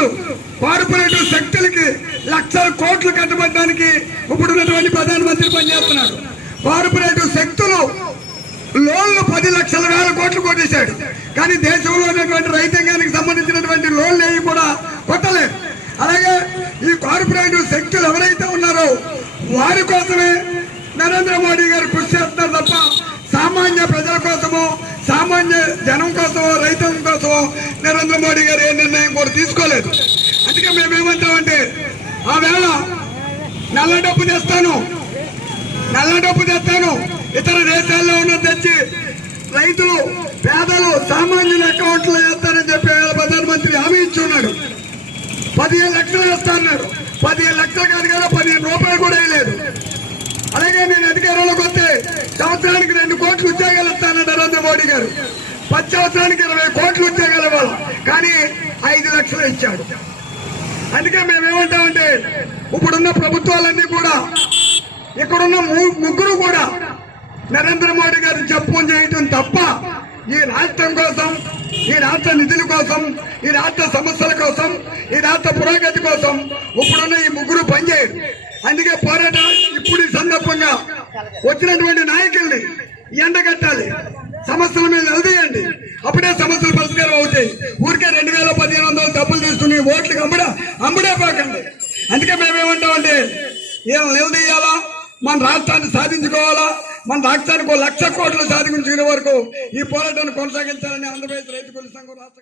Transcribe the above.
ఇప్పుడు కార్పొరేటివ్ శక్తులకి లక్షల కోట్లు కట్టబడడానికి ఇప్పుడు ఉన్నటువంటి ప్రధానమంత్రి పనిచేస్తున్నారు. కార్పొరేటివ్ శక్తులు లోన్లు పది లక్షల వేల కోట్లు కొట్టేశాడు. కానీ దేశంలో ఉన్నటువంటి రైతాంగానికి సంబంధించినటువంటి లోన్లు ఏవి కూడా కొట్టలేదు. అలాగే ఈ కార్పొరేటివ్ శక్తులు ఎవరైతే ఉన్నారో వారి కోసమే నరేంద్ర మోడీ గారు కృషి చేస్తున్నారు తప్ప రాష్ట్రం కోసం నరేంద్ర మోడీ గారు ఏ నిర్ణయం కూడా తీసుకోలేదు. అందుకే మేమేమంటామంటే ఆ వేళ నల్ల డబ్బు తెస్తాను నల్ల డబ్బు తెస్తాను ఇతర దేశాల్లో ఉన్న తెచ్చి రైతులు పేదలు సామాన్యుల అకౌంట్లో వేస్తానని చెప్పి ప్రధానమంత్రి హామీ ఇచ్చి ఉన్నాడు పదిహేను లక్షలు వేస్తాన్నారు. పదిహేను లక్షలు కాదు కదా పదిహేను రూపాయలు కూడా వేయలేదు. అలాగే నేను అధికారంలోకి వస్తే సంవత్సరానికి రెండు కోట్లు ఉద్యోగాలు ఇస్తాను నరేంద్ర మోడీ గారు. సంవత్సరానికి ఇరవై కోట్లు ఉద్యోగాలు ఇవ్వాలి కానీ ఐదు లక్షలు ఇచ్చాడు. అందుకే మేమేమంటామంటే ఇప్పుడున్న ప్రభుత్వాలన్నీ కూడా ఇక్కడున్న ముగ్గురు కూడా నరేంద్ర మోడీ గారు జపం చేయటం తప్ప ఈ రాష్ట్రం కోసం ఈ రాష్ట్ర నిధుల కోసం ఈ రాష్ట్ర సమస్యల కోసం ఈ రాష్ట్ర పురోగతి కోసం ఇప్పుడున్న ఈ ముగ్గురు పనిచేయరు అందుకే పోరాటం ఇప్పుడు ఈ సందర్భంగా వచ్చినటువంటి నాయకుల్ని ఎండగట్ట సమస్యలు పరిష్కారం అవుతాయి ఊరికే రెండు వేల పదిహేను వందలు డబ్బులు తీసుకుని ఓట్లకు అమ్ముడా అమ్ముడే పోకండి. అందుకే మేమేమంటామంటే ఏం నిలదీయాలా మన రాష్ట్రాన్ని సాధించుకోవాలా? మన రాష్ట్రానికి ఒక లక్ష కోట్లు సాధించుకునే వరకు ఈ పోరాటాన్ని కొనసాగించాలని ఆంధ్రప్రదేశ్ రైతు కూలి సంఘం రాష్ట్ర